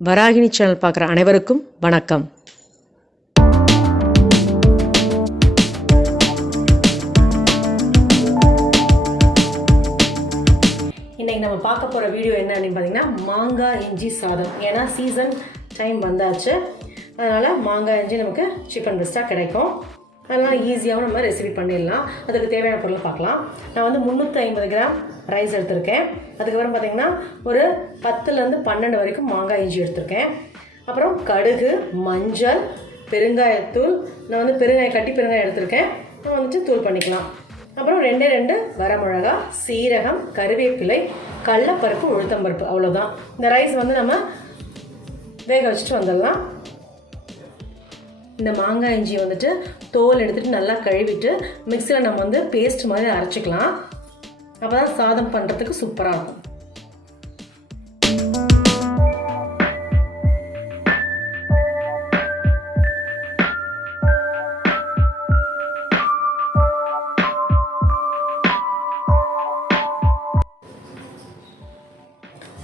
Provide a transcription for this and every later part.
Varahini channel பார்க்குற அனைவருக்கும் வணக்கம். இன்றைக்கி நம்ம பார்க்க போகிற வீடியோ என்ன அப்படின்னு பார்த்தீங்கன்னா மாங்காய் இஞ்சி சாதம். ஏன்னா சீசன் டைம் வந்தாச்சு, அதனால் மாங்காய் இஞ்சி நமக்கு சீப் அண்ட் பெஸ்ட்டாக கிடைக்கும். அதனால் ஈஸியாகவும் நம்ம ரெசிபி பண்ணிடலாம். அதுக்கு தேவையான பொருளை பார்க்கலாம். நான் வந்து 350 கிராம் ரைஸ் எடுத்திருக்கேன். அதுக்கப்புறம் பார்த்திங்கன்னா ஒரு 10லேருந்து 12 வரைக்கும் மாங்காய் இஞ்சி எடுத்திருக்கேன். அப்புறம் கடுகு, மஞ்சள், பெருங்காயத்தூள். நான் வந்து கட்டி பெருங்காயம் எடுத்திருக்கேன். நான் வந்துட்டு தூள் பண்ணிக்கலாம். அப்புறம் 2 வரமிளகா, சீரகம், கருவேப்பிலை, கடலைப்பருப்பு, உளுத்தம்பருப்பு, அவ்வளோதான். இந்த ரைஸ் வந்து நம்ம வேக வச்சுட்டு வந்துடலாம். இந்த மாங்காய் இஞ்சி வந்துட்டு தோல் எடுத்துகிட்டு நல்லா கழுவிட்டு மிக்சியில் நம்ம வந்து பேஸ்ட் மாதிரி அரைச்சிக்கலாம். அப்போ தான் சாதம் பண்ணுறதுக்கு சூப்பராக இருக்கும்.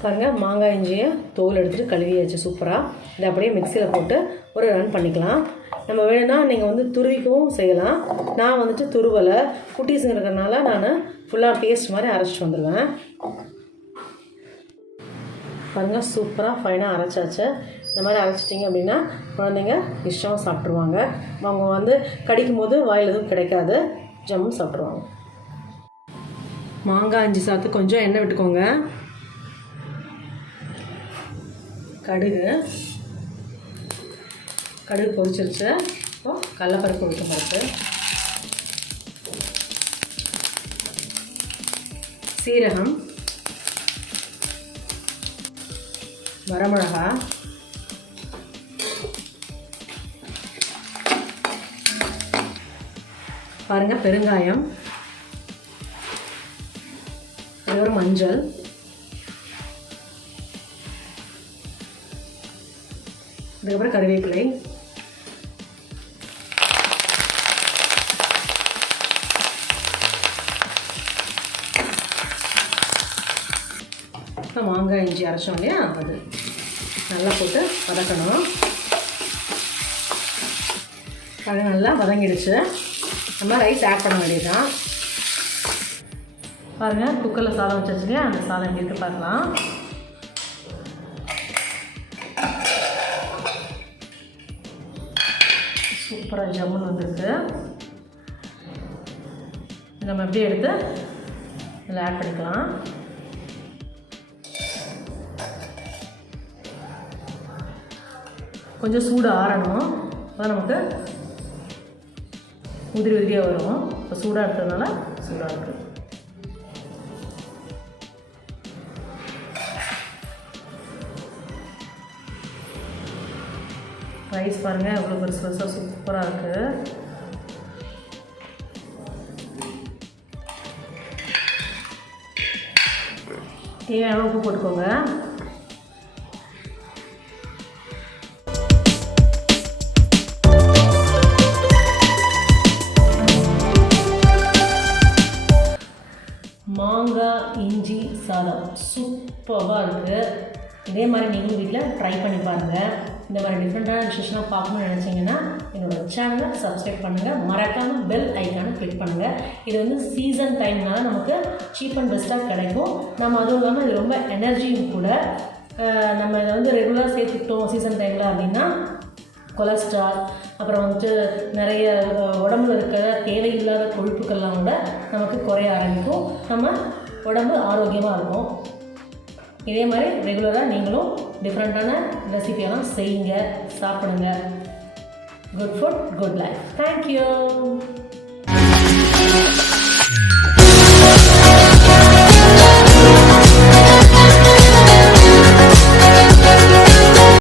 பாருங்கள், மாங்காய் இஞ்சியை தோல் எடுத்துகிட்டு கழுவியாச்சு சூப்பராக. இதை அப்படியே மிக்சியில் போட்டு ஒரு ரன் பண்ணிக்கலாம். நம்ம வேணும்னா நீங்கள் வந்து துருவிக்கவும் செய்யலாம். நான் வந்துட்டு துருவலை, குட்டீஸுங்க இருக்கிறதுனால நான் ஃபுல்லாக பேஸ்ட் மாதிரி அரைச்சிட்டு வந்துடுவேன். பாருங்கள், சூப்பராக ஃபைனாக அரைச்சாச்சு. இந்த மாதிரி அரைச்சிட்டிங்க அப்படின்னா குழந்தைங்க இஷ்டமாக சாப்பிட்ருவாங்க. அவங்க வந்து கடிக்கும் போது வாயில் எதுவும் கிடைக்காது, ஜம்முன்னு சாப்பிட்ருவாங்க. மாங்காய் இஞ்சி சாத்து கொஞ்சம் எண்ணெய் விட்டுக்கோங்க. கடுகு பொரிச்சிருச்சு. இப்போ கடலைப்பருப்பு, உளுத்தம்பருப்பு, சீரகம், வரமிளகா, பாருங்கள் பெருங்காயம், ஒரு மஞ்சள், அதுக்கப்புறம் கருவேப்பிலை, மாங்காய் இஞ்சி அரைச்சோம் இல்லையா, அது நல்லா போட்டு வதக்கணும். அது நல்லா வதங்கிடுச்சு. நம்ம ரைஸ் ஆட் பண்ண வேண்டியதுதான். பாருங்கள், குக்கரில் சாதம் வச்சு இல்லையா, அந்த சாதம் எப்படி இருக்கு பார்க்கலாம். சூப்பராக ஜம்முன்னு வந்துருக்கு. நம்ம எப்படி எடுத்து இதில் ஆட் பண்ணிக்கலாம். கொஞ்சம் சூடு ஆறணும், அதான் நமக்கு உதிரியாக வரும். இப்போ சூடாக எடுத்ததுனால சூடாக இருக்குது. ரைஸ் பாருங்கள் எவ்வளோ பெருசாக சூப்பராக இருக்குது. தேவையான உப்பு போட்டுக்கோங்க. மாங்காய் இஞ்சி சாதம் சூப்பராக இருக்குது. இதே மாதிரி நீங்களும் வீட்டில் ட்ரை பண்ணி பாருங்கள். இந்த மாதிரி டிஃப்ரெண்ட்டான டிஷ்ஷஸ்லாம் பார்க்கணும்னு நினச்சிங்கன்னா என்னோடய சேனலை சப்ஸ்கிரைப் பண்ணுங்கள். மறக்காமல் பெல் ஐக்கானை கிளிக் பண்ணுங்கள். இது வந்து சீசன் டைம்னால நமக்கு சீப் அண்ட் பெஸ்ட்டாக கிடைக்கும். நம்ம அதுவும் இல்லாமல் இது ரொம்ப எனர்ஜியும் கூட. நம்ம இதை வந்து ரெகுலராக சேர்த்துக்கிட்டோம் சீசன் டைமில் அப்படின்னா கொலஸ்ட்ரால், அப்புறம் வந்துட்டு நிறைய உடம்புல இருக்கிற தேவையில்லாத கொழுப்புக்கள்லாம் கூட நமக்கு குறைய ஆரம்பிக்கும். நம்ம உடம்பு ஆரோக்கியமாக இருக்கும். இதே மாதிரி ரெகுலராக நீங்களும் டிஃப்ரெண்ட்டான ரெசிபியெல்லாம் செய்யுங்க, சாப்பிடுங்க. Good food, good life. Thank you.